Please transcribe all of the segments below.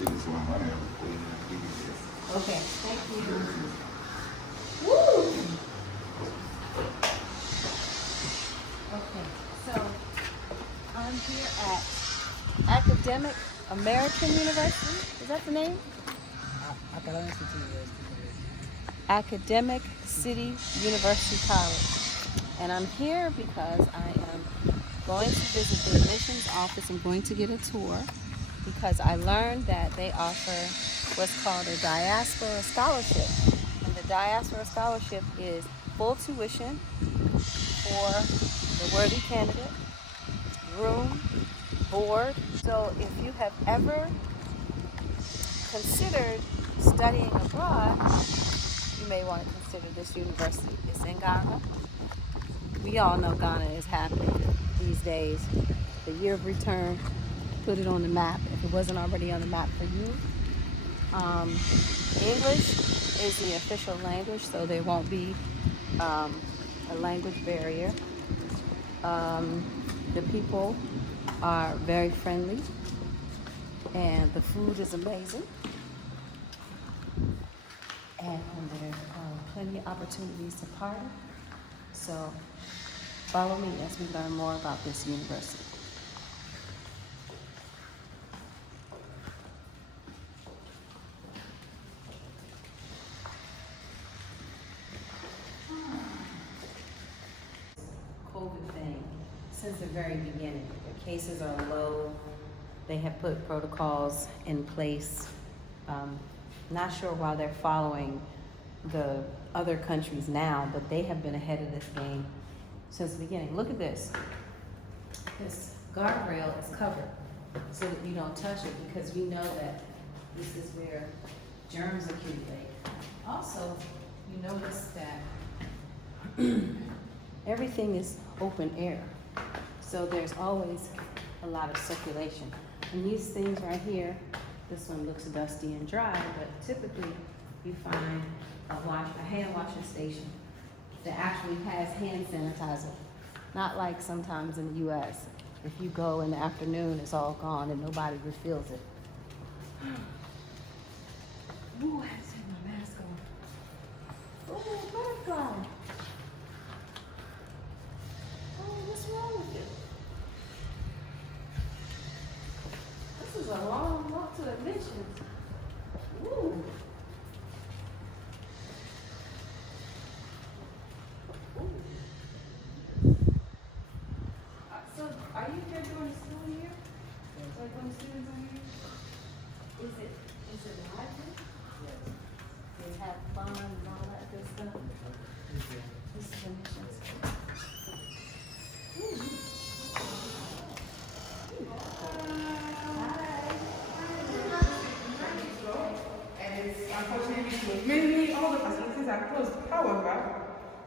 Okay, thank you. Woo! Okay, so I'm here at Academic American University. Is that the name? Academic City University College. And I'm here because I am going to visit the admissions office. I'm going to get a tour because I learned that they offer what's called a Diaspora Scholarship. And the Diaspora Scholarship is full tuition for the worthy candidate, room, board. So if you have ever considered studying abroad, you may want to consider this university. It's in Ghana. We all know Ghana is happening these days. The year of return, put it on the map if it wasn't already on the map for you. English is the official language, so there won't be a language barrier. The people are very friendly, and the food is amazing. And there are plenty of opportunities to party. So follow me as we learn more about this university. COVID thing since the very beginning. The cases are low. They have put protocols in place. Not sure why they're following the other countries now, but they have been ahead of this game since the beginning. Look at this. This guardrail is covered so that you don't touch it because we know that this is where germs accumulate. Also, you notice that everything is open air, so there's always a lot of circulation. And these things right here, this one looks dusty and dry, but typically you find a hand washing station that actually has hand sanitizer. Not like sometimes in the US. If you go in the afternoon, it's all gone and nobody refills it. Ooh, I have to take my mask off. Oh, butterfly. Oh, what's wrong with you? This is a long walk to admissions. Ooh. So, are you here during school year? Like when the students are here? Is it lively? Yes. They have fun and all that good stuff? This is admissions. Unfortunately closed. Mainly all the facilities are closed. However,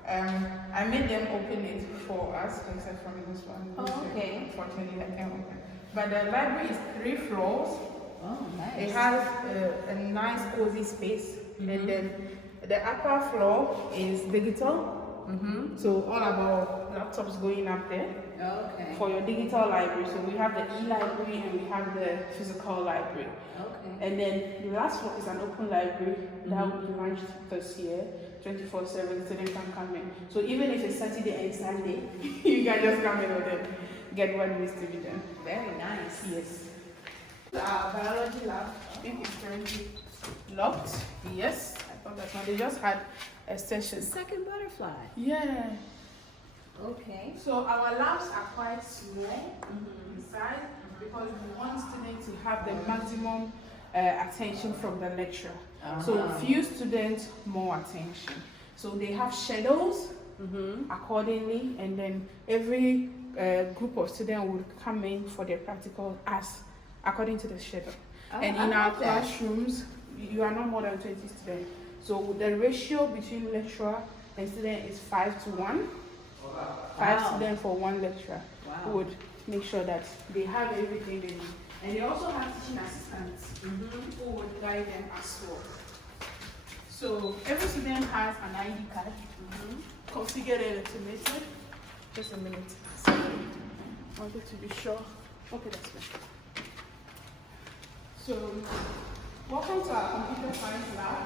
I made them open it for us, except from this one. Oh, okay. Unfortunately, I can't open. But the library is 3 floors. Oh, nice. It has a nice cozy space. And then the upper floor is digital. So all about laptops going up there. Okay. For your digital library. So we have the e-library and we have the physical library. Okay. And then the last one is an open library that will be launched this year, 24/7, students can come in. So even if it's Saturday and Sunday, you can just come in and get what needs to be done. Very nice. Yes. Our biology lab, I think it's currently locked. Yes, I thought that's why they just had a session. Second butterfly. Yeah. Okay. So our labs are quite small in size because we want students to have the maximum attention from the lecturer. So few students, more attention. So they have schedules accordingly, and then every group of students will come in for their practical as according to the schedule. And in our classrooms, you are not more than 20 students. So the ratio between lecturer and student is 5:1. 5 students for 1 lecturer. Who would make sure that they have everything they need. And they also have teaching assistants who would guide them as well. So every student has an ID card configured and automated. Just a minute. Sorry. I wanted to be sure. Okay, that's fine. So, welcome to our computer science lab.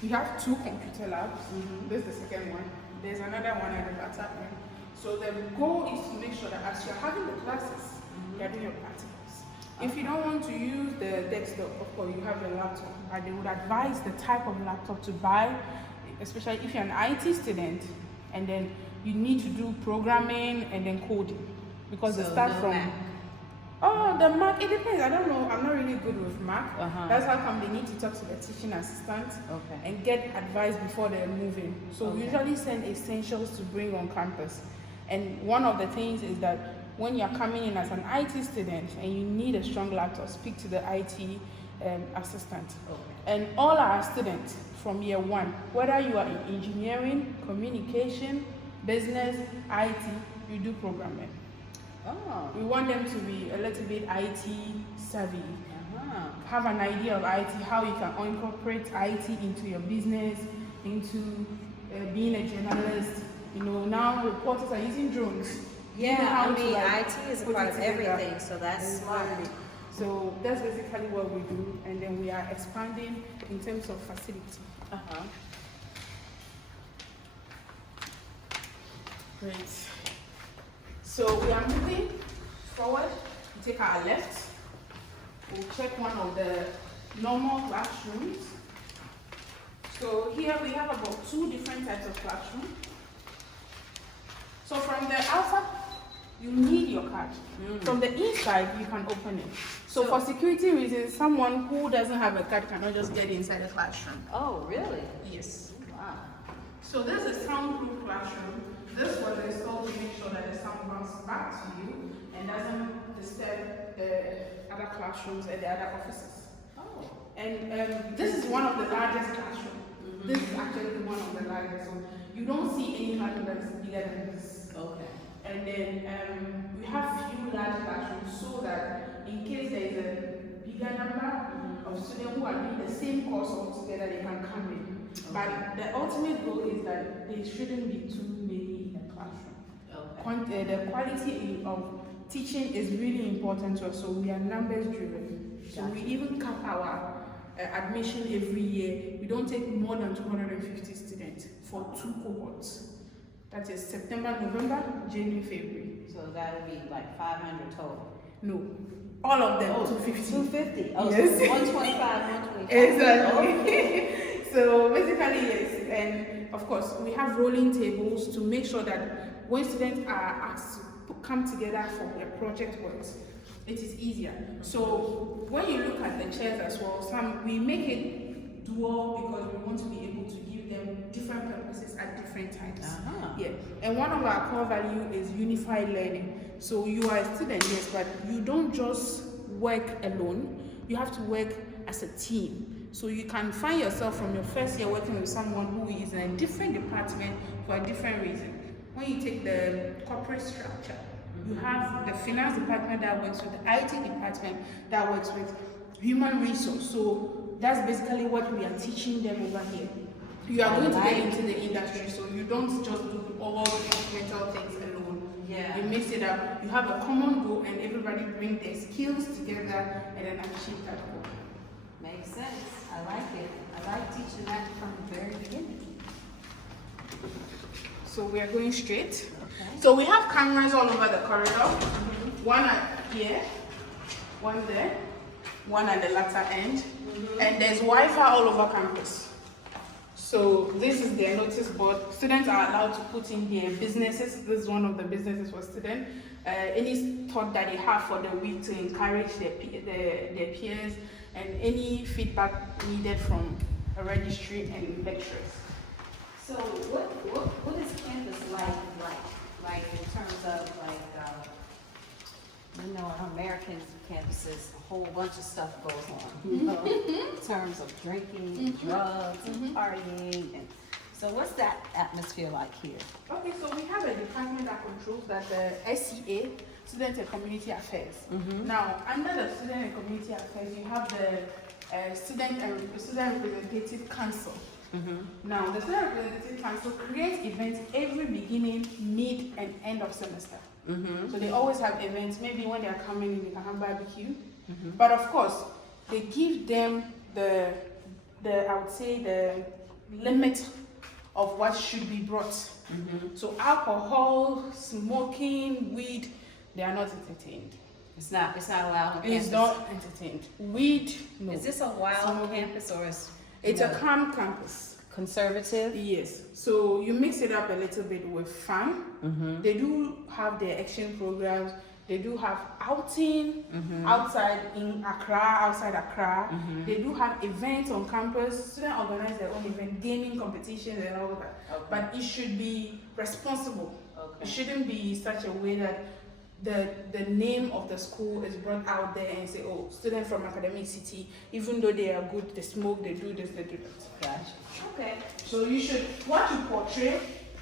We have 2 computer labs. This is the second one. There's another one at the latter end. So the goal is to make sure that as you're having the classes, you're doing your practicals. If you don't want to use the desktop, of course you have the laptop. But they would advise the type of laptop to buy, especially if you're an IT student, and then you need to do programming and then coding, because they start from Mac. Oh, the Mac, it depends. I don't know. I'm not really good with Mac. Uh-huh. That's how come they need to talk to the teaching assistant and get advice before they're moving. So we usually send essentials to bring on campus. And one of the things is that when you're coming in as an IT student and you need a strong laptop, speak to the IT assistant. And all our students from year 1, whether you are in engineering, communication, business, IT, you do programming. We want them to be a little bit IT savvy, have an idea of IT, how you can incorporate IT into your business, into being a journalist. You know, now reporters are using drones. Yeah, I mean, IT is a part of everything, so that's smart. So that's basically what we do, and then we are expanding in terms of facility. Great. So we are moving forward. We take our left. We'll check one of the normal classrooms. So here we have about 2 different types of classrooms. So from the outside, you need your card. From the inside, you can open it. So for security reasons, someone who doesn't have a card cannot just get inside the classroom. Oh, really? Yes. Wow. So this is a soundproof classroom. This was installed to make sure that the sound comes back to you and doesn't disturb the other classrooms and the other offices. Oh. And this is one of the largest classrooms. This is actually one of the largest. So you don't see any classroom that is bigger than this. Okay. And then we have few large classrooms so that in case there is a bigger number of students who are doing the same course all together, they can come in. But the ultimate goal is that there shouldn't be too many in the classroom. The quality of teaching is really important to us, so we are numbers driven. So we even cap our admission every year. We don't take more than 250 students for 2 cohorts. That is September, November, January, February. So that'll be like 500 total. No, all of them 250. 250. Oh, Yes. so 125, 125. Exactly. Okay. So basically, yes, and of course, we have rolling tables to make sure that when students are asked to come together for their project works, it is easier. So when you look at the chairs as well, we make it dual because we want to be able to give them different purposes at different times. Yeah, and one of our core value is unified learning. So you are a student, yes, but you don't just work alone. You have to work as a team. So you can find yourself from your first year working with someone who is in a different department for a different reason. When you take the corporate structure, you have the finance department that works with the IT department that works with human resource. So that's basically what we are teaching them over here. You are going to get into the industry, so you don't just do all the fundamental things alone. Yeah. You mix it up. You have a common goal, and everybody bring their skills together and then achieve that goal. Makes sense. I like it. I like teaching that from the very beginning. So we are going straight. Okay. So we have cameras all over the corridor. One here, one there, one at the latter end, and there's Wi-Fi all over campus. So this is their notice board. Students are allowed to put in their businesses. This is one of the businesses for students. Any thought that they have for the week to encourage their peers, and any feedback needed from a registry and lecturers. So what is campus like in terms of you know, American campuses, a whole bunch of stuff goes on, you know, in terms of drinking, drugs, and partying, and so what's that atmosphere like here? Okay, so we have a department that controls that, the SCA, Student and Community Affairs. Now, under the Student and Community Affairs, you have the Student Representative Council. Now, the Student Representative Council creates events every beginning, mid, and end of semester. So they always have events. Maybe when they are coming in, they can have barbecue. But of course, they give them the I would say the limit of what should be brought. So alcohol, smoking, weed, they are not entertained. It's not allowed on campus? It's not entertained. Weed, no. Is this a wild campus or is it's a calm campus? Conservative? Yes. So you mix it up a little bit with fun. They do have their exchange programs. They do have outing outside in Accra, outside Accra. They do have events on campus. Students organize their own event, gaming competitions and all that. Okay. But it should be responsible. Okay. It shouldn't be such a way that the name of the school is brought out there and say, oh, students from academic city, even though they are good, they smoke, they do this, they do that. Gotcha. Okay. So you should, what you portray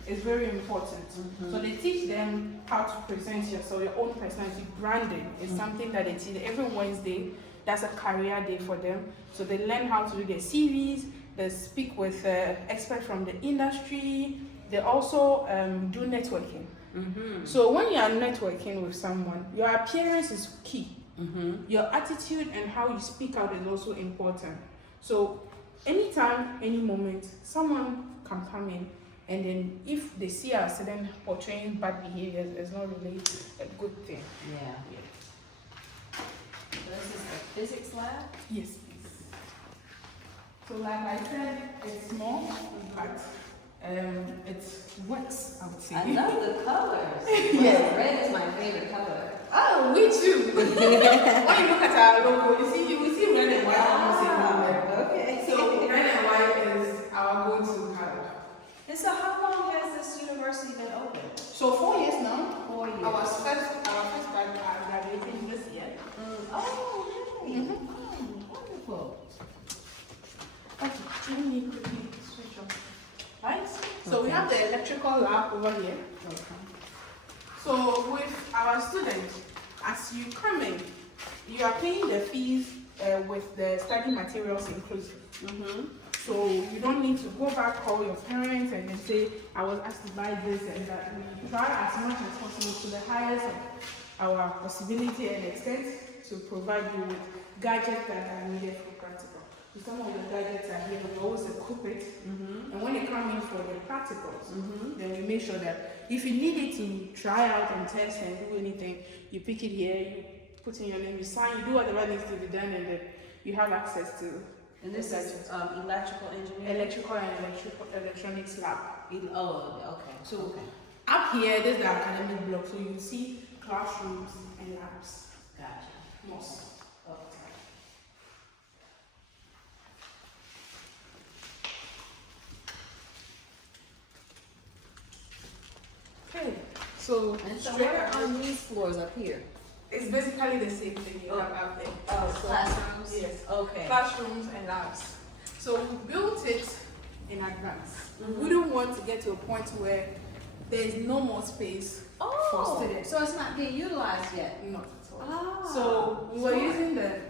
is very important. So they teach them how to present yourself, your own personality. Branding is something that they teach every Wednesday. That's a career day for them. So they learn how to do their CVs. They speak with experts from the industry. They also do networking. So when you are networking with someone, your appearance is key. Your attitude and how you speak out is also important. So anytime, any moment, someone can come in, and then if they see our student portraying bad behaviors, it's not really a good thing. Yeah. So this is the physics lab? Yes, please. So like I said, it's small, but it works, I would say. I love the colors. Yes. Red is my favorite color. Oh, me too. When you look at our logo, you will see red and white almost everywhere. Okay. So red and white is our go-to color. And so how long has this university been open? So 4 years now. 4 years. Our first batch are graduating this year. Oh, really? Wonderful. Okay, let me quickly switch on. Right? So we have the electrical lab over here. Okay. So with our students, as you come in, you are paying the fees with the study materials inclusive. So you don't need to go back, call your parents and then say, I was asked to buy this and that. We try as much as possible to the highest of our possibility and extent to provide you with gadgets that are needed for practical. So some of the gadgets are here, we always equip it. And when they come in for the practicals, then we make sure that if you need it to try out and test and do anything, you pick it here, you put in your name, you sign, you do whatever needs to be done, and then you have access to. And this is electrical engineering? Electrical and electronics lab. Oh, okay. So up here, this is the academic block, so you see classrooms and labs. Gotcha. Most. Okay. So what are on these floors up here? it's basically the same thing you have up there. So, Classrooms? yes. Okay. Classrooms and labs. So we built it in advance. We don't want to get to a point where there is no more space for students. So it's not being utilized yet? Not at all. Ah, So we were using the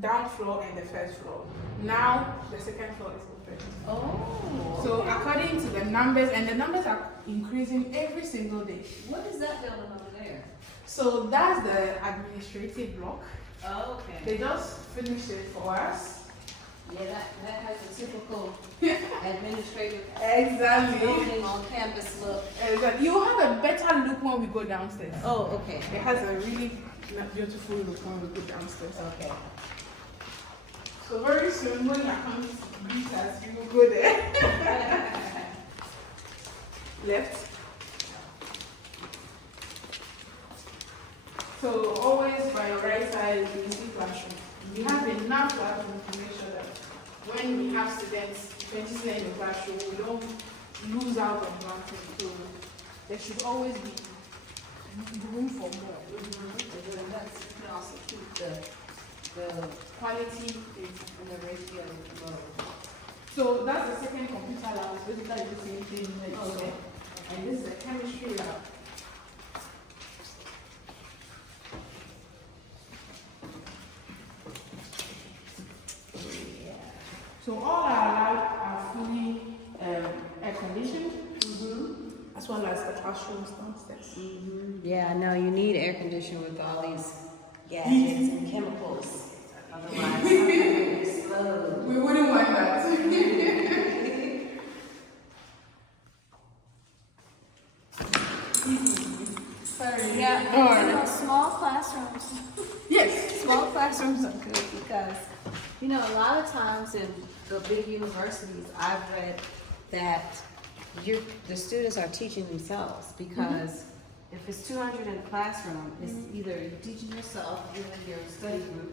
down floor and the first floor. Now the second floor is open. Oh. So according to the numbers, and the numbers are increasing every single day. What is that building over there? So that's the administrative block. Oh, okay. They just finished it for us. Yeah, that has a typical administrative Exactly. building on campus look. Exactly. You have a better look when we go downstairs. Oh, okay. It has a really beautiful look when we go downstairs. Okay. So very soon when you're coming to greet us, you will go there. Left. So always by your right side, you see classroom. We have enough classroom to make sure that when we have students, 20 students in the classroom, we don't lose out on one thing. So there should always be room for more. And that's, you can also keep the Quality and the ratio low. So that's the second computer lab. It's basically the same thing that you Okay. saw. And this is the chemistry lab. So all our labs are fully air conditioned, as well as the classrooms downstairs. Yeah, no, you need air conditioning with all these gadgets and chemicals. Otherwise, Oh. We wouldn't want that. Sorry. Yeah, All you know, right. small classrooms. Yes. Small classrooms are good because, you know, a lot of times in the big universities, I've read that the students are teaching themselves because if it's 200 in a classroom, it's either you're teaching yourself, you're in your study group,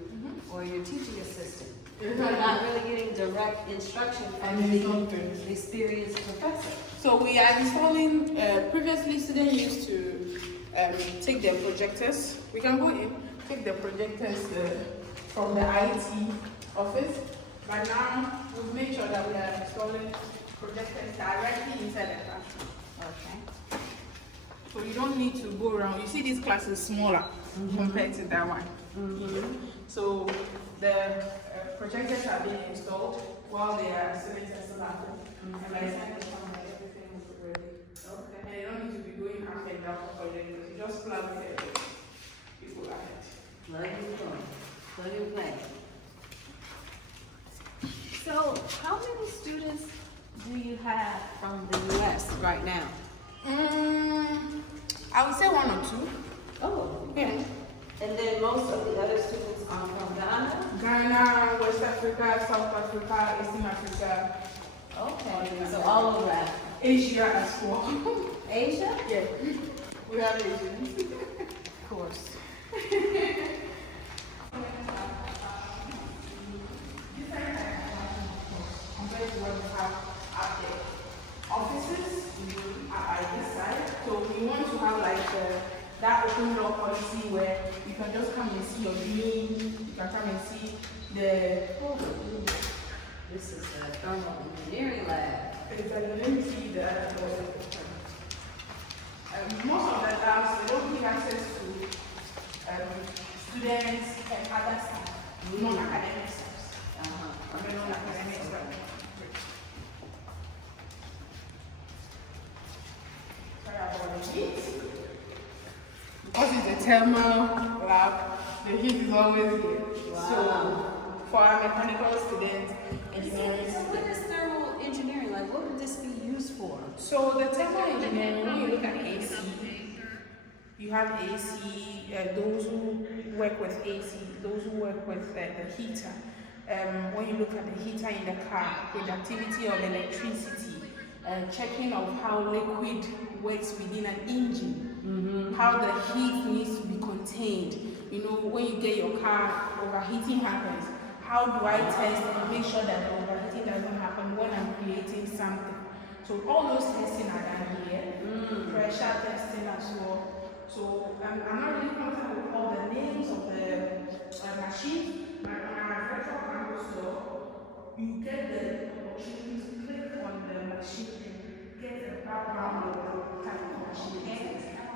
or your teaching assistant. You're not really getting direct instruction from the experienced professor. So we are installing, previously students used to take their projectors. We can go in, take the projectors from the IT office. But now we've made sure that we are installing projectors directly inside the classroom. Okay. So you don't need to go around. You see this class is smaller compared to that one. So the projectors are being installed while the students are still at home. And by the time they come, everything is ready. Okay. And you don't need to be going up and down for projectors. You just plug it. You go ahead. Plug and play. Plug and play. So, how many students do you have from the U.S. right now? I would say 1 or 2. Oh, Yeah. and then most of the other students are from Ghana? Ghana, West Africa, South Africa, Eastern Africa. Okay, so all over Africa. Asia as well. Asia? Yeah. We have Asians. Of course. Compared to what we have at the offices at this side. So we want to have like that open door policy where you can just come and see your dean, you can come and see the This is the thermal engineering lab. let me see the most of the labs they don't give access to students and other staff, non-academic staff. Non-academic staff. Sorry about the heat. Because it's a thermal lab, the heat is always here. Wow. So for our mechanical students, engineering So what is thermal engineering? Like, what would this be used for? So the thermal engineering, when you look at AC, you have AC, those who work with AC, those who work with the heater. When you look at the heater in the car, productivity of electricity, checking of how liquid works within an engine, how the heat needs to be contained. You know, when you get your car, overheating happens. How do I test and make sure that the overheating doesn't happen when I'm creating something? So all those testing are done here. Pressure testing as well. So I'm not really comfortable with all the names of the machines, but on our virtual campus store, you get the opportunity to click on the machine and get a background of the type of machine.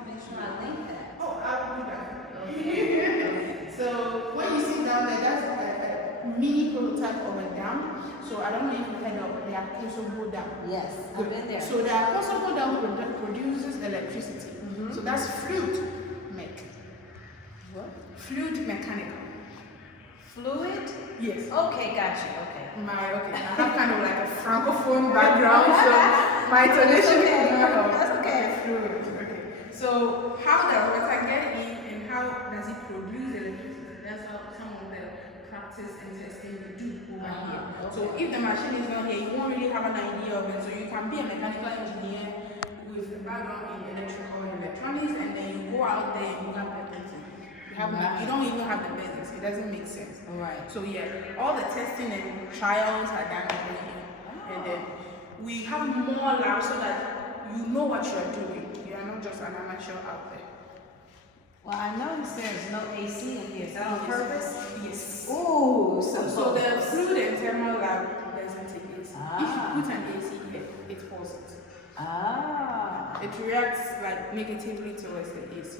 Make sure I link that. Oh, I'll do that. So when you sit down there, that's a mini prototype of a dam. So I don't know if you heard of the Kosovo dam. Yes, I've been there. So the Kosovo dam produces electricity. So that's fluid mech. What? Fluid mechanical. Fluid? Yes. Okay, gotcha. Okay. Okay. I have kind of like a francophone background, so my intonation is not That's okay. fluid. Okay. So how does water get in and how does it produce electricity? That's how some of the practice and testing we do over here. Okay. So if the machine is not here, you won't really have an idea of it. So you can be a mechanical engineer with a background in electrical and electronics, and then you go out there and you have everything. You don't even have the basics. It doesn't make sense. Right. So yeah, all the testing and trials are done over here. And then we have more labs so that you know what you're doing. You are not just an amateur out there. Well, I noticed there's no AC in here. Is that on purpose? Yes. Ooh, So the fluid and thermal lab doesn't take AC. Ah. If you put an AC here, it pulls it. Ah. It reacts like negatively towards the AC.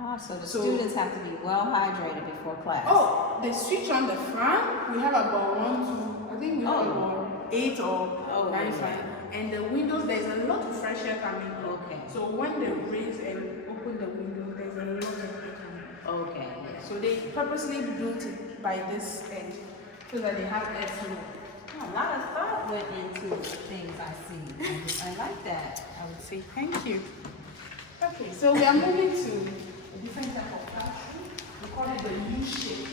Ah, so the students have to be well hydrated before class. Oh, the switch on the fan, we have about 1, 2, I think we have about 8 or 9 fans. And the windows, there's a lot of fresh air coming in. Okay. So when they raise and open the window, there's a lot of air coming in. Okay. So they purposely built it by this end so that they have excellent. A lot of thought went into things I see. I like that. I would say thank you. Okay, so we are moving to a different type of classroom. We call it the U-shape.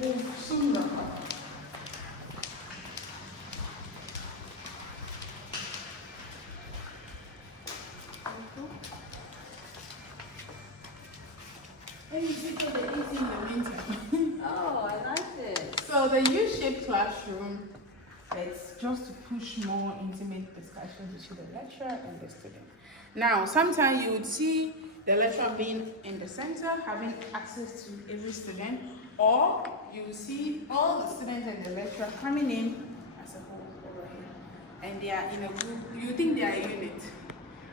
We'll soon wrap up. And you see for the easy in the meantime. Oh, I like this. So the U-shaped classroom, it's just to push more intimate discussion between the lecturer and the student. Now, sometimes you would see the lecturer being in the center, having access to every student, or you will see all the students and the lecturer coming in as a whole over here. And they are in a group, you think they are a unit.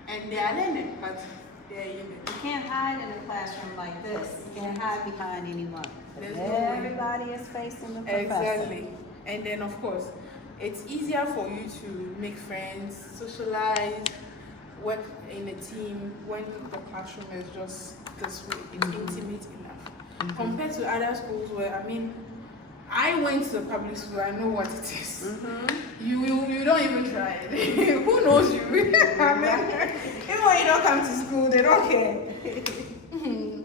And they are learning, but they are a unit. You can't hide in a classroom like this. You can't hide behind anyone. There's no way. Everybody is facing the professor. Exactly. And then, of course, it's easier for you to make friends, socialize, work in a team when the classroom is just this way. It's intimate enough. Compared to other schools where, I mean, I went to the public school, I know what it is. You don't even try it. Who knows you? I mean, even when you don't come to school, they don't care.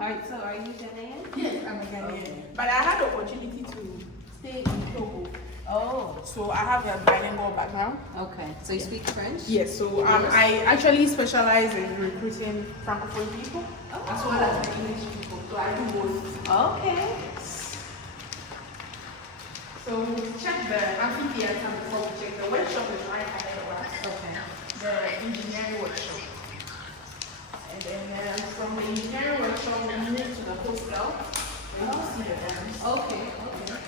Alright, so are you Ghanaian? Yes, I'm a Ghanaian. Okay. But I had the opportunity to stay in Togo. Oh, So I have a bilingual background. okay. So you speak French? Yes, so I actually specialize in recruiting Francophone people as well as the English people. So I do both. Okay. So check the amphitheater before we check. The workshop is right ahead of us. Okay. The engineering workshop. And then from the engineering workshop we move to the hostel. Where you see the dorms. Okay, okay.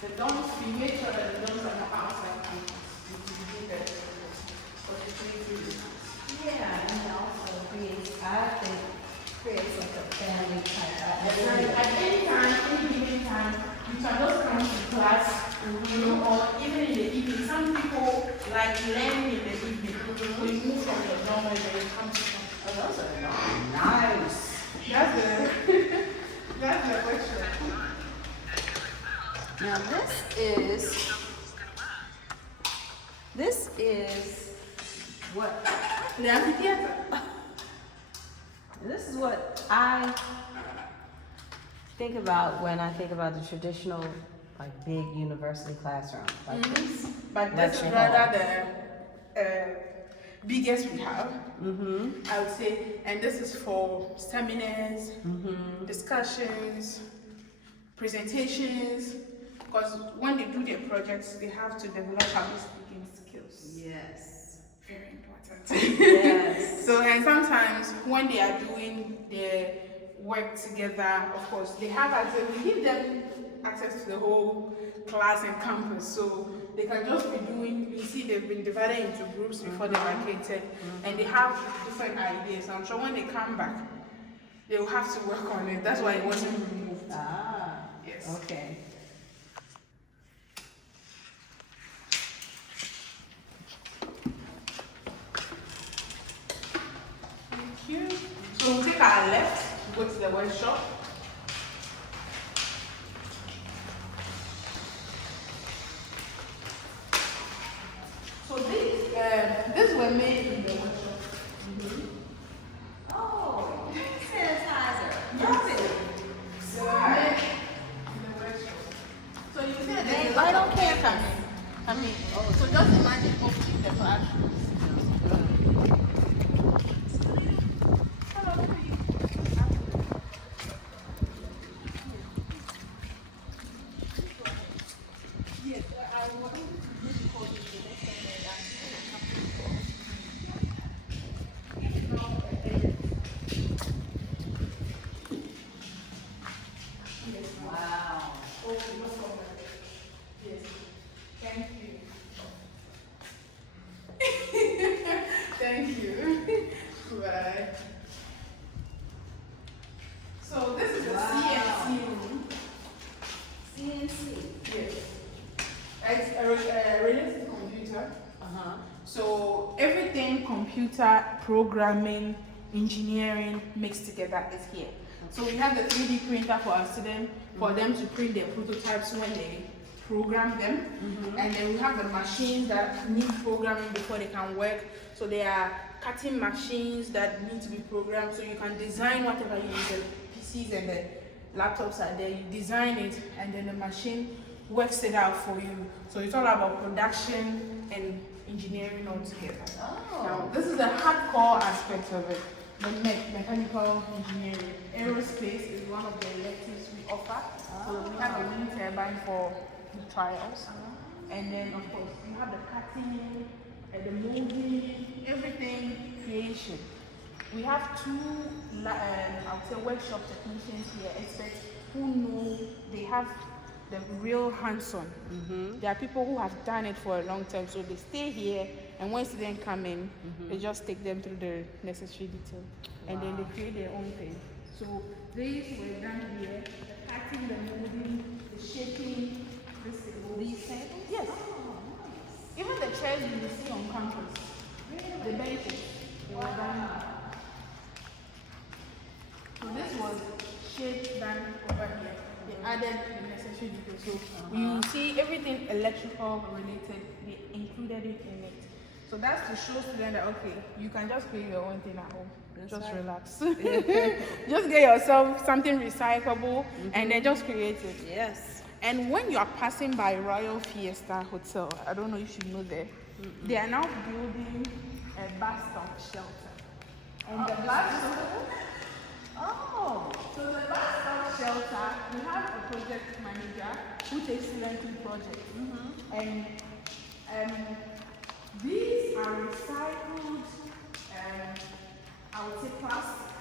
The dorms, we make sure that the dorms are not outside campus. We do that for security reasons. Yeah, and also creates, I think, creates like a family type At atmosphere. any time, any given time, you can just come to class, you know, or even in the evening. Some people like learning in the evening. So you move from your dorm and then you come to class. Oh, those are nice. That's the workshop. Now this is what, The amphitheater. this is what I think about when I think about the traditional, like, big university classroom, like this. But this is Lecture rather the biggest we have, Mm-hmm. I would say. And this is for seminars, Mm-hmm. discussions, presentations. Because when they do their projects, they have to develop public speaking skills. Yes. Very important. Yes. So, and sometimes when they are doing their work together, of course, they have access, we give them access to the whole class and campus. So they can just be doing, you see, they've been divided into groups before they're vacated, and they have different ideas. I'm sure when they come back, they will have to work on it. That's why it wasn't removed. Ah. Yes. Okay. Thank you. So we'll take our left, go to the workshop. So these were made in the workshop. Oh, sanitizer. Love it. So made in the workshop. So you see that there's a lot I of don't care. coming. So just imagine opening the classroom. Yes, I want to call this the next Wow. Okay, no problem. Yes. Thank you. Thank you. Bye. So this is the Wow. CNC room. CNC. Yes. It's a related computer. Uh-huh. So everything computer, programming, engineering mixed together is here. So we have the 3D printer for our students, for them to print their prototypes when they program them. And then we have the machines that need programming before they can work. So there are cutting machines that need to be programmed, so you can design whatever you need. The PCs and the laptops are there, you design it, and then the machine works it out for you. So it's all about production and engineering all together. Now, this is the hardcore aspect of it, the mechanical engineering. Aerospace is one of the electives we offer. So we have a wind turbine for the trials. And then, of course, you have the cutting, the moving, everything creation. We have two, I would say, workshop technicians here, experts who know, they have the real hands-on. There are people who have done it for a long time, so they stay here, and once they then come in, they just take them through the necessary detail, and then they create their own thing. So these were done here, the cutting, the molding, the shaping, these tables? Yes. Even the chairs you will see on campus, the benches, they were done. So this was shaped done over here. They added the necessary details. So you see everything electrical related, they included it in it. So that's to show students that, okay, you can just create your own thing at home. Just relax. Just get yourself something recyclable and then just create it. Yes. And when you are passing by Royal Fiesta Hotel, I don't know if you know there, they are now building a bus stop shelter. And the bus so the bus stop shelter, we have a project manager who takes students to projects. And these are recycled, I would say plastic.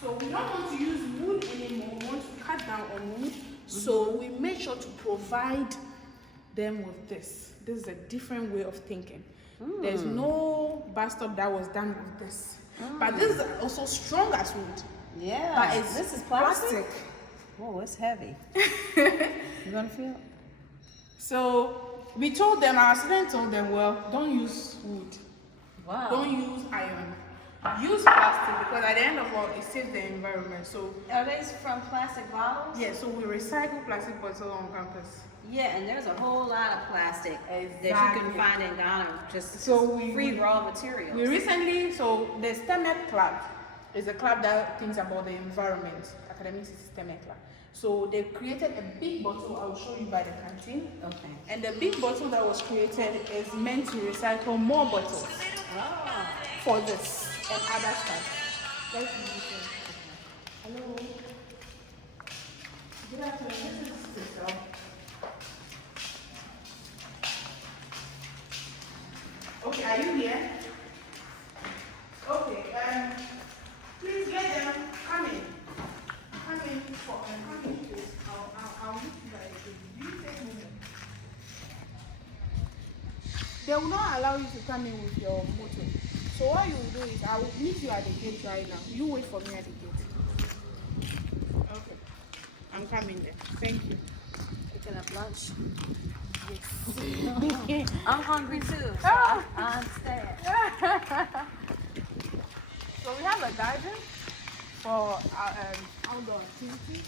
So we don't want to use wood anymore, we want to cut down on wood. So we make sure to provide them with this. This is a different way of thinking. There's no bus stop that was done with this. But this is also strong as wood. Yeah. But this is plastic. Oh, it's heavy. You gonna feel it? So we told them, our students told them, well, don't use wood. Wow. Don't use iron. Use plastic, because at the end of all, it saves the environment. So are these from plastic bottles? yeah, so we recycle plastic bottles on campus. Yeah, and there's a whole lot of plastic that you Exactly. can find in Ghana, just So free raw materials. We recently, so the STEMEC Club is a club that thinks about the environment. Academics is STEMEC Club. So they created a big bottle, I'll show you by the canteen. Okay. And the big bottle that was created is meant to recycle more bottles for this and other stuff. Let's see this one. Hello. Good afternoon. This is Crystal. Okay, are you here? Okay, please get them. Come in. Come in for please. I'll meet you by the gate. You take moment. They will not allow you to come in with your motor. So what you will do is I will meet you at the gate right now. You wait for me at the gate. Okay. I'm coming there. Thank you. Picking up lunch. Yes. I'm hungry too, so Oh. I understand. So we have a garden for outdoor activities.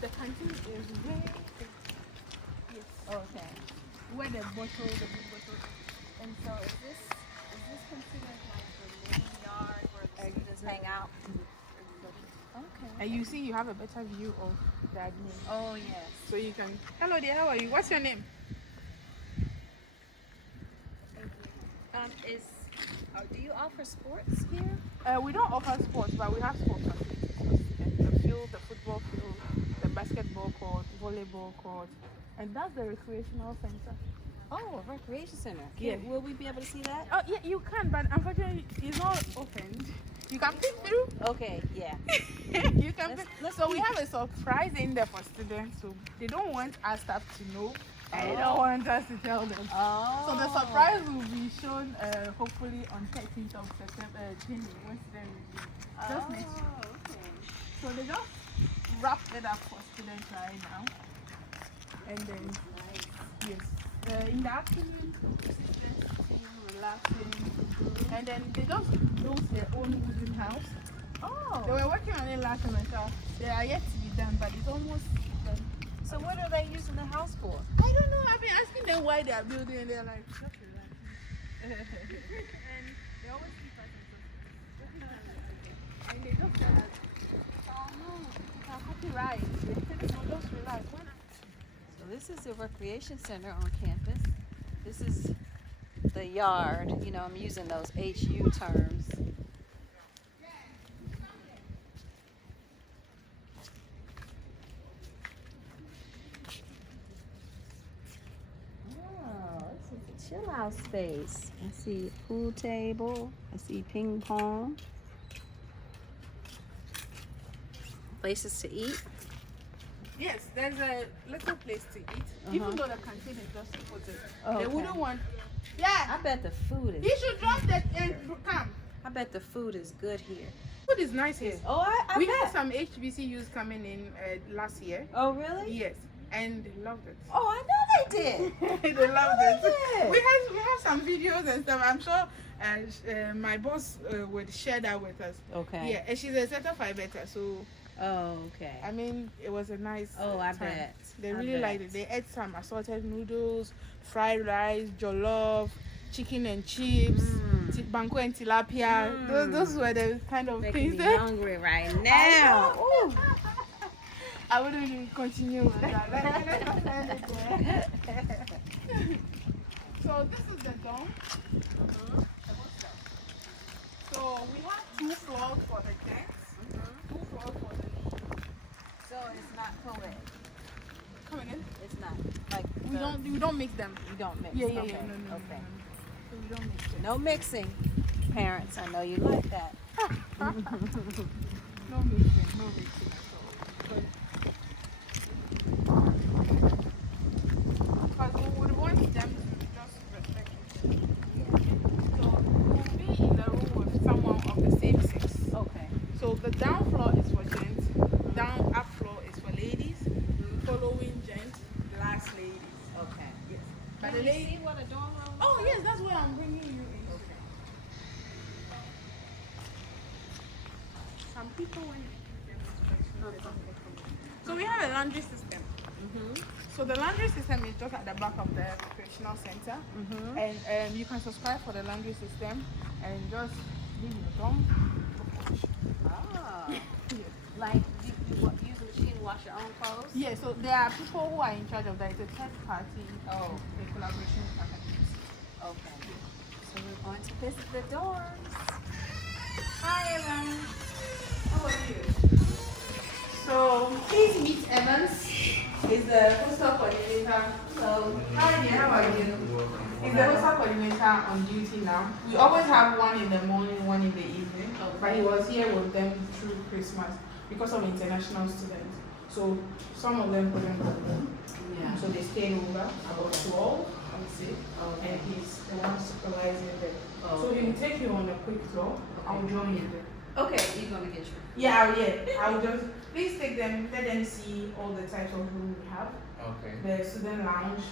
The canteen is way yes. Okay. Where the big bottle is. And so is this considered like the living yard where the students hang out? Okay. And you see, you have a better view of the admin. Oh yes. So you can. Hello dear, how are you? What's your name? Do you offer sports here? We don't offer sports, but we have sports activities. The field, the football field, the basketball court, volleyball court, and that's the recreational center. Oh, a recreation center. Yeah. Will we be able to see that? Oh yeah, you can, but unfortunately, it's not open. You can peek through. Okay, yeah. You can. So we have a surprise in there for students, so they don't want our staff to know, and they don't want us to tell them. Oh. So the surprise will be shown hopefully on 13th of September, when students review. Just next week. Okay. So they just wrapped it up for students right now, and then yes, in the afternoon, students sitting, relaxing, and then they just built their own wooden house. Oh. They were working on it last semester. They are yet to be done, but it's almost done. So what are they using the house for? I don't know. I've been asking them why they are building, and they're like, just relax. And they always keep us in touch. And they just tell us, oh no, it's our copyright. So just relax. Why not? So this is the recreation center on campus. This is the yard. You know, I'm using those HU terms. Oh, this is a chill out space. I see a pool table. I see ping pong. Places to eat. Yes, there's a little place to eat. Even though the canteen is just supported. Oh, They okay. wouldn't want. Yeah. I bet the food is. You should drop that and come. I bet the food is good here. Food is nice here. Oh, I We bet. had some HBCUs coming in last year. Oh, really? Yes, and they loved it. Oh, I know they did. They loved it. did. We have some videos and stuff. I'm sure my boss would share that with us. Okay. Yeah, and she's a certified better, so Oh, okay. I mean it was a nice. Oh, I time. bet. They I really bet. liked it. They ate some assorted noodles, fried rice, jollof, chicken and chips, banku and tilapia. Those were the kind of Making things. me hungry right now. Ooh. I wouldn't even continue with that. Let's end it there. So this is the dorm. So we have 2 floors for the tents, 2 floors for the lead. So it's not co-ed. Come again? It's not like We don't mix them. You don't mix. Yeah. Okay. No. Okay. So we don't mix them. No mixing. Parents, I know you like that. No mixing at all. Because we would want them to just respect each other. So we'll be in the room with someone of the same sex. Okay. So the down floor is for gents, down up floor is for ladies, following gents, last ladies. Okay. Yes. But Can the you ladies. see what a dorm room? Oh yes, that's where I'm bringing you in. Okay. Some people when so we have a laundry system. So the laundry system is just at the back of the recreational center, and you can subscribe for the laundry system and just leave your dorm. Ah. Like you use a machine to wash your own clothes? Yeah, so there are people who are in charge of that. It's a third party. Oh. A collaboration with academics. Okay. So we're going to visit the dorms. Hi, Evan. How are you? So please meet Evans. He's the hostel coordinator. So hi dear, how are you? He's the hostel coordinator on duty now. We always have one in the morning, one in the evening. But he was here with them through Christmas because of international students. So some of them couldn't go home. Yeah. So they stayed over about 12, I would say. And he's the one supervising them. So he will take you on a quick tour. I'll join you there. Okay, you're gonna get your. Yeah. I'll just please take them, let them see all the types of room we have. Okay. The student lounge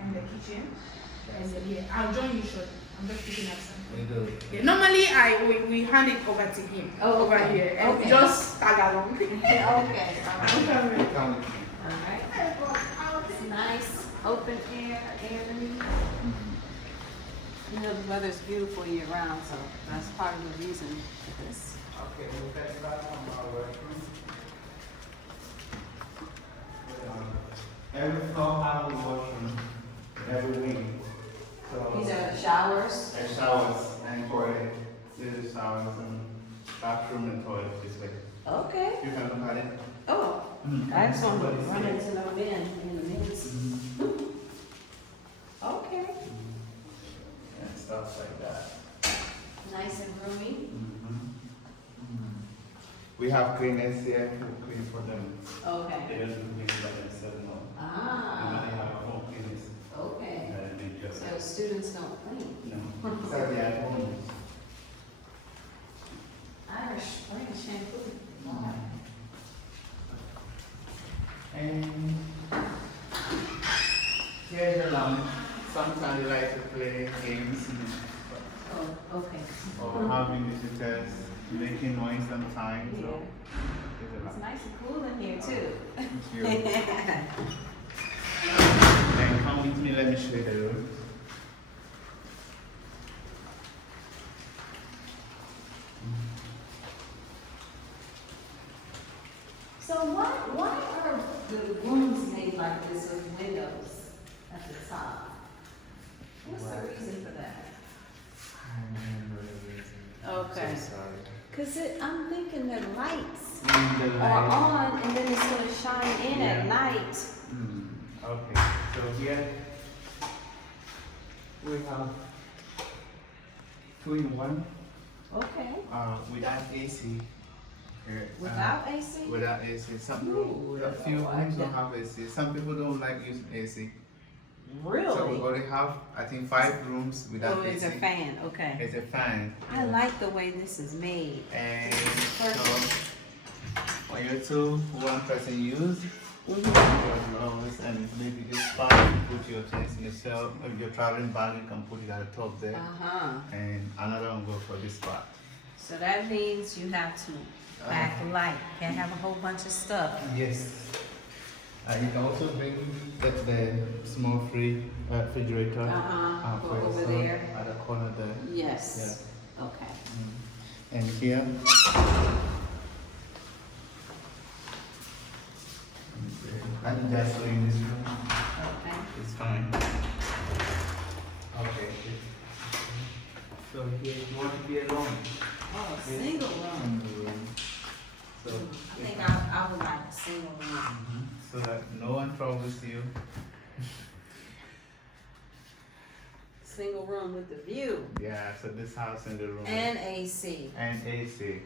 and the kitchen. And I'll join you shortly. I'm just picking up something. We do. Yeah, normally we hand it over to him over here and we just tag along. Okay. All right. Come. All right. It's nice, open air, airy. You know, the weather's beautiful year round, so that's part of the reason for this. Okay, we'll get back from our workroom. Every floor has a washroom, every wing. So These are the showers. and showers and toilet. These are showers and bathroom and toilet this way. Okay. You can look at it. Oh, I just want to run into the men in the minutes. Okay. And stuff like that. Nice and roomy. We have cleaners here who clean for them. Okay. They don't do clean by themselves, no. And Ah, they have our own cleaners. okay. And they just, So students don't clean. no. So they are home. Irish spring shampoo. And here's the lounge. Sometimes they like to play games Oh, okay. or having visitors. making noise sometimes. So Yeah. it's a It's lot. nice and cool in here too. Thank you. And come with me, let me show you the room. So why are the rooms made like this with windows at the top? What's the reason for that? I remember the reason. Okay. I'm so sorry. Cause I'm thinking the lights The are light. on and then it's gonna shine in at Yeah. night. Okay, so here we have 2-in-1 Okay. without AC. Okay, Without AC? Without AC. Some Ooh, a few I rooms don't like have AC. Some people don't like using AC. So we Really? already have, I think, 5 rooms without Oh, it's AC. a fan, okay. It's a fan. I like the way this is made. And Perfect. so when you're two, one person use, Mhm. your nose, and maybe this spot, you put your things in yourself. If you're traveling bag, you can put it at the top there. Uh-huh. And another one go for this spot. So that means you have to pack light. Can't have a whole bunch of stuff. Yes. You can also bring the small refrigerator Go for your over son there. at the corner there. Yes. Okay. And here, I can just go in this room. Okay. It's fine. Okay. So here, you want to be alone? Oh, a single room. In the room. So, I think I would like a single room. so that no one troubles you. Single room with the view Yeah, so this house in the room. and AC. And AC.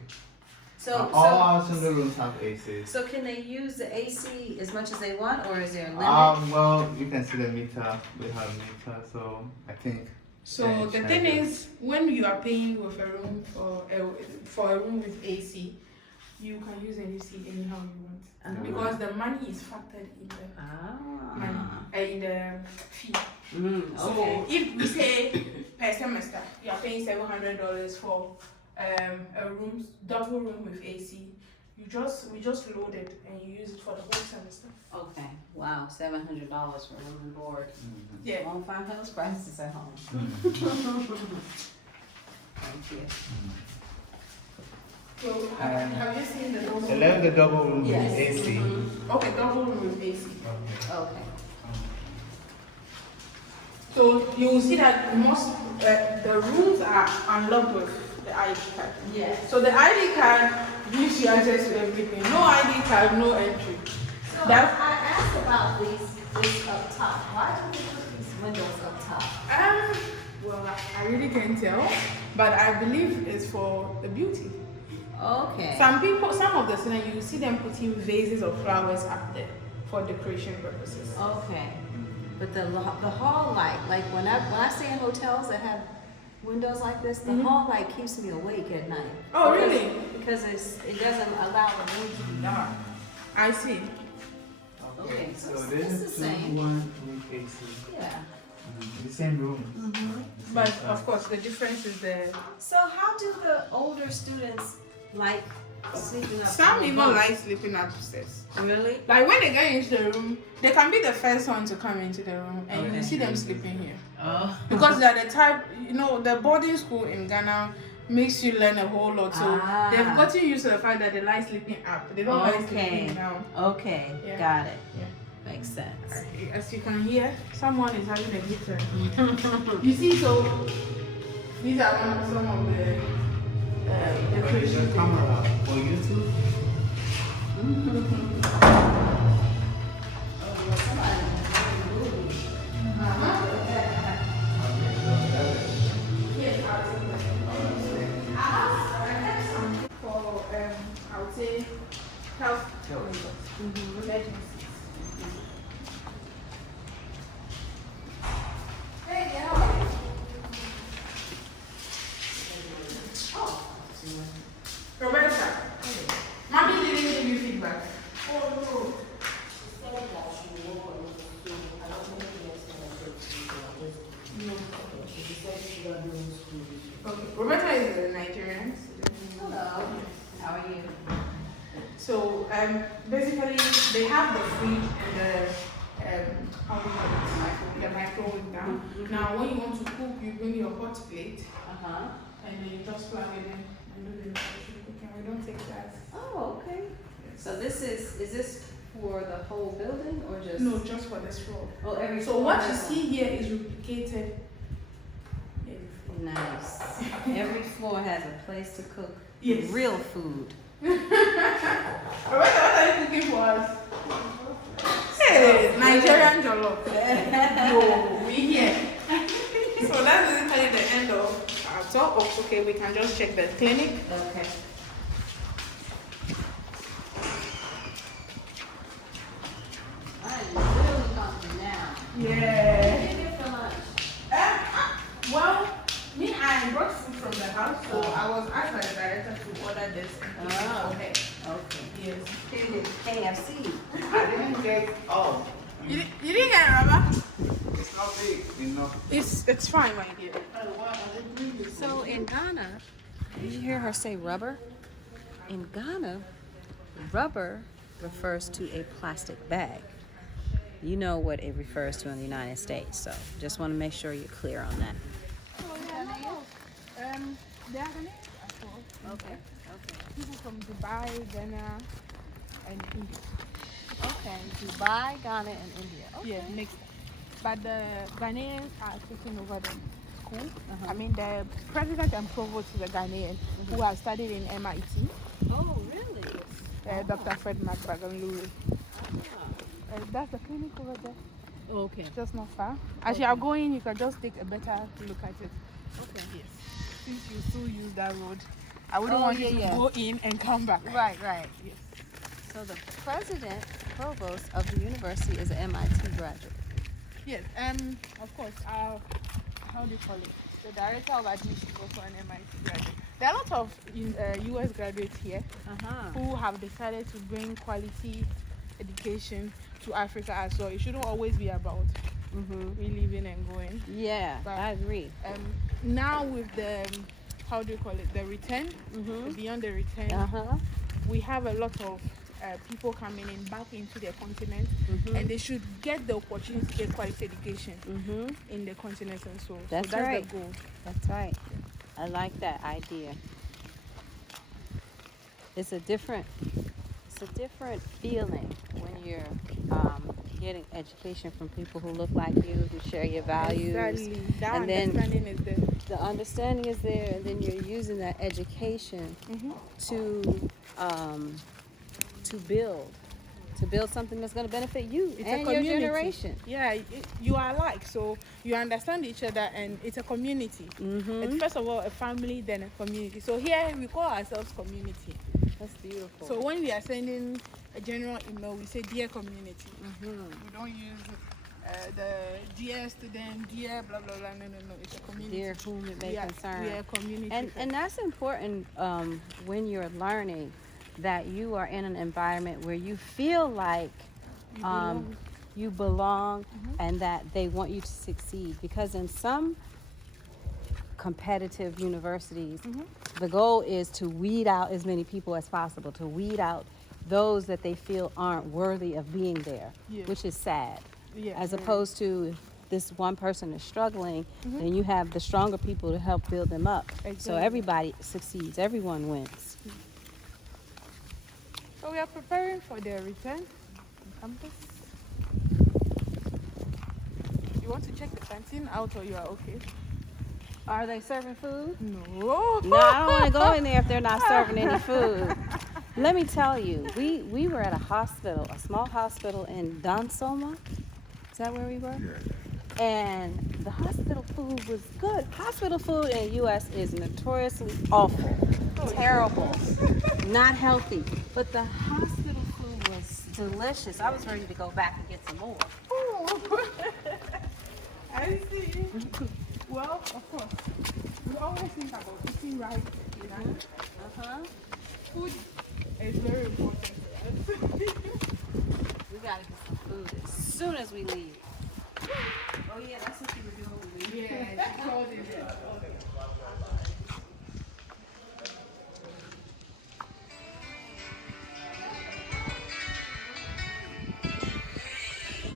So, All house in the rooms have AC. so can they use the AC as much as they want, or is there a limit? Well, you can see the meter. We have meter, so I think. So Yeah, the check thing it. is, when you are paying with a room for a room with AC, you can use any AC anyhow you want because the money is factored in the money in the fee. So Okay. if we say per semester you are paying $700 for a room, double room with AC, we just load it and you use it for the whole semester. Okay. Wow, $700 for room and board. Yeah. Won't find those prices at home. Thank you. So have you seen the double? I love the double room with Yes. AC. Okay, double room with AC. Okay. So you will see that most the rooms are unlocked with the ID card. Yes. So the ID card gives you access to everything. No ID card, no entry. So That- I asked about this up top. Why do they put these windows up top? Well, I really can't tell, but I believe it's for the beauty. Okay. Some of the students, you see them putting vases of flowers up there for decoration purposes. Okay. But the hall light, like when I stay in hotels that have windows like this, the hall light keeps me awake at night. Oh, Because- really? Because it doesn't allow the room to be dark. I see. Okay, so so it's this the is same. one with AC. Yeah. The same room. But of course, the difference is the So how do the older students like sleeping up? some in the even bunk? like sleeping upstairs. Really? Like when they get into the room, they can be the first one to come into the room, and you see them sleeping here. Oh. Because they're the type, the boarding school in Ghana makes you learn a whole lot. So they've gotten used to the fact that they like sleeping up. They don't like sleeping down. Okay. Yeah. Got it. Yeah. Makes sense. As you can hear, someone is having a good time. You see, so these are some of the There's decorations. a camera for YouTube. For I would say health emergencies. Hey, how are you? Roberta, mommy didn't give you feedback. Oh no. Okay. Roberta is a Nigerian student. Hello. So basically, they have the fridge and the how do you call it? The microwave down. Now, when you want to cook, you bring your hot plate and then you just plug it in and do the induction cooking. We don't take gas. Oh, okay. So this is this for the whole building or just? No, just for this floor. Oh, every So floor what you has see here is replicated. Nice. Every floor has a place to cook Yes. real food. What are you cooking for us? Hey, Nigerian jollof. No, we here. So that's basically the end of our talk. Oh, okay, we can just check the clinic. Okay. I'm really hungry now. Yeah. What did you get for lunch? Well, me, I brought food from the house, so I was asked by the director to order this and keep it for her. Okay. Yes. KFC. I didn't get all. You didn't get it, Rubber? It's not big enough. It's fine when you get it. So in Ghana, did you hear her say rubber? In Ghana, rubber refers to a plastic bag. You know what it refers to in the United States, so just want to make sure you're clear on that. They are Ghanaians as well. Okay. People from Dubai, Ghana, and India. Okay. Dubai, Ghana, and India. Okay. Yeah, mixed. But the Ghanaians are taking over the school. I mean, the president and provost is a Ghanaian who has studied in MIT, Oh, really? Dr. Fred McBaganluri. That's the clinic over there, Okay. just not far. As you are going, you can just take a better look at it. Okay. Yes. Since you still use that road, I wouldn't Oh, want you yeah, to go in and come back. Right. Yes. So the president, provost of the university is an MIT graduate. Yes. Of course. How do you call it? The director of admission is also an MIT graduate. There are a lot of US graduates here who have decided to bring quality education to Africa as well. It shouldn't always be about we leaving and going. Yeah, But, I agree. Now with the how do you call it? The return, beyond the return, we have a lot of people coming in back into their continent, and they should get the opportunity to get quality education in the continent and so. That's so that's right. the goal. That's right. I like that idea. It's a different feeling when you're getting education from people who look like you, who share your values. Exactly. That And then understanding is there. the understanding is there, and then you're using that education to build something that's going to benefit you It's and a your community. generation. Yeah, you are alike, so you understand each other, and it's a community. It's first of all a family, then a community. So here we call ourselves community. That's beautiful. So when we are sending a general email, we say dear community. We don't use the dear student, dear blah blah blah. No. It's a community. Dear whom it may concern. We are a community. And that's important when you're learning that you are in an environment where you feel like you belong and that they want you to succeed. Because in some competitive universities, the goal is to weed out as many people as possible, to weed out those that they feel aren't worthy of being there, which is sad. As opposed to if this one person is struggling, then you have the stronger people to help build them up. So everybody succeeds, everyone wins. So we are preparing for the return on campus. You want to check the canteen out, or you are okay? Are they serving food? No. No, I don't want to go in there if they're not serving any food. Let me tell you, we were at a hospital, a small hospital in Donsoma. Is that where we were? Yeah. And the hospital food was good. Hospital food in the U.S. is notoriously awful, terrible, not healthy. But the hospital food was delicious. I was ready to go back and get some more. I see. Well, of course, we always think about eating right, you know. Food is very important for us. We gotta get some food as soon as we leave. Oh yeah, that's what you were doing when we leave. Yeah, she called it.